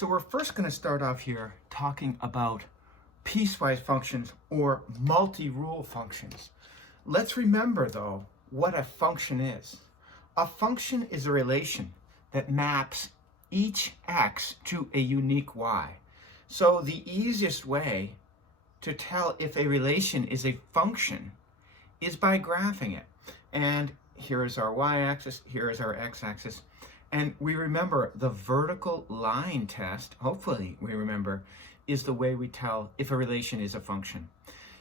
So we're first going to start off here talking about piecewise functions or multi-rule functions. Let's remember, though, what a function is. A function is a relation that maps each x to a unique y. So the easiest way to tell if a relation is a function is by graphing it. And here is our y-axis, here is our x-axis. And we remember the vertical line test, hopefully we remember, is the way we tell if a relation is a function.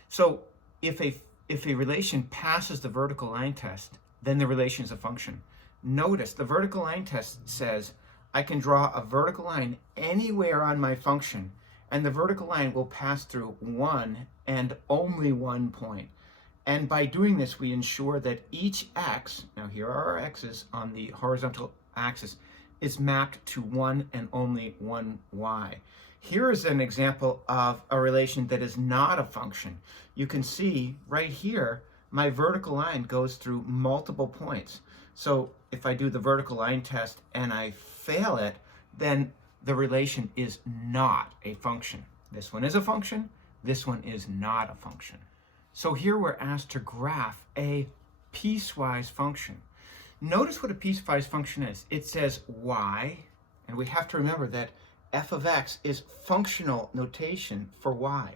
So if a relation passes the vertical line test, then the relation is a function. Notice the vertical line test says I can draw a vertical line anywhere on my function, and the vertical line will pass through one and only one point. And by doing this, we ensure that each x, now here are our x's on the horizontal axis, is mapped to one and only one y. Here is an example of a relation that is not a function. You can see right here, my vertical line goes through multiple points. So if I do the vertical line test and I fail it, then the relation is not a function. This one is a function, this one is not a function. So here we're asked to graph a piecewise function. Notice what a piecewise function is. It says y, and we have to remember that f of x is functional notation for y.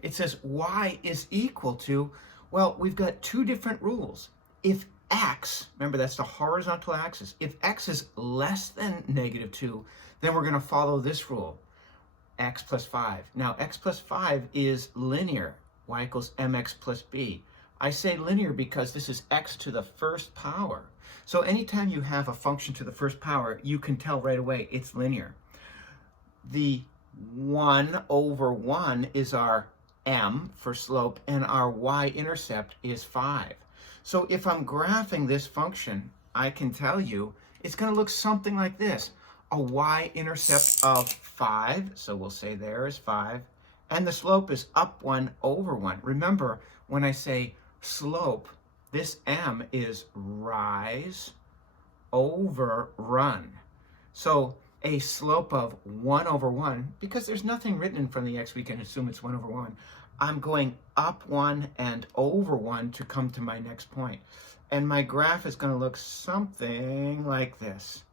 It says y is equal to, well, we've got two different rules. If x, remember that's the horizontal axis, if x is less than -2, then we're going to follow this rule, x plus 5. Now, x plus 5 is linear, y equals mx plus b. I say linear because this is x to the first power. So anytime you have a function to the first power, you can tell right away it's linear. The 1 over 1 is our m for slope, and our y-intercept is 5. So if I'm graphing this function, I can tell you it's going to look something like this. A y-intercept of 5, so we'll say there is 5, and the slope is up 1 over 1. Remember, when I say slope, this m is rise over run. So a slope of 1 over 1, because there's nothing written in front of the x, we can assume it's 1 over 1. I'm going up 1 and over 1 to come to my next point. And my graph is going to look something like this.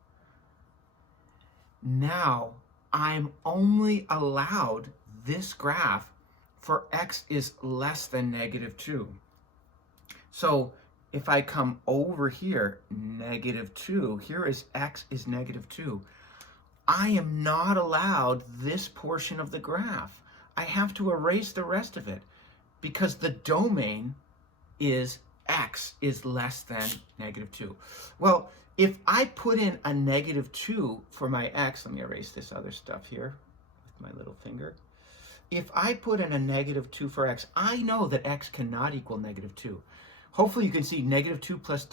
Now, I'm only allowed this graph for x is less than -2. So if I come over here, -2, here is x is -2. I am not allowed this portion of the graph. I have to erase the rest of it because the domain is x is less than -2. Well, if I put in a -2 for my x, let me erase this other stuff here with my little finger. If I put in a -2 for x, I know that x cannot equal -2. Hopefully you can see -2 plus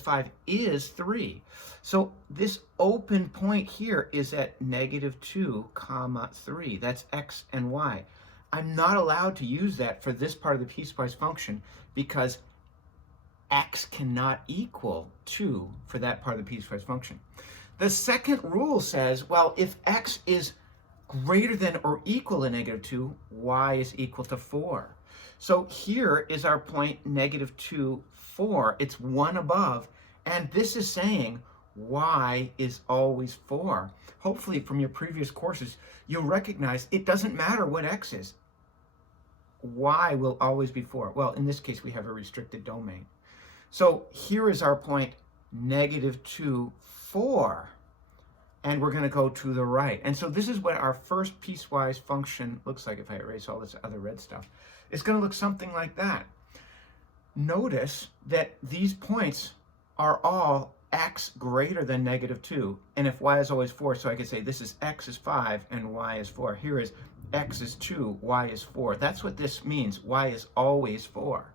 5 is 3. So this open point here is at -2, 3. That's x and y. I'm not allowed to use that for this part of the piecewise function because x cannot equal 2 for that part of the piecewise function. The second rule says, well, if x is greater than or equal to -2, y is equal to 4. So here is our point -2, 4. It's 1 above, and this is saying y is always 4. Hopefully from your previous courses, you'll recognize it doesn't matter what x is. Y will always be 4. Well, in this case, we have a restricted domain. So here is our point -2, 4. And we're going to go to the right. And so this is what our first piecewise function looks like if I erase all this other red stuff. It's going to look something like that. Notice that these points are all x greater than -2. And if y is always 4, so I could say this is x is 5 and y is 4. Here is x is 2, y is 4. That's what this means. Y is always 4.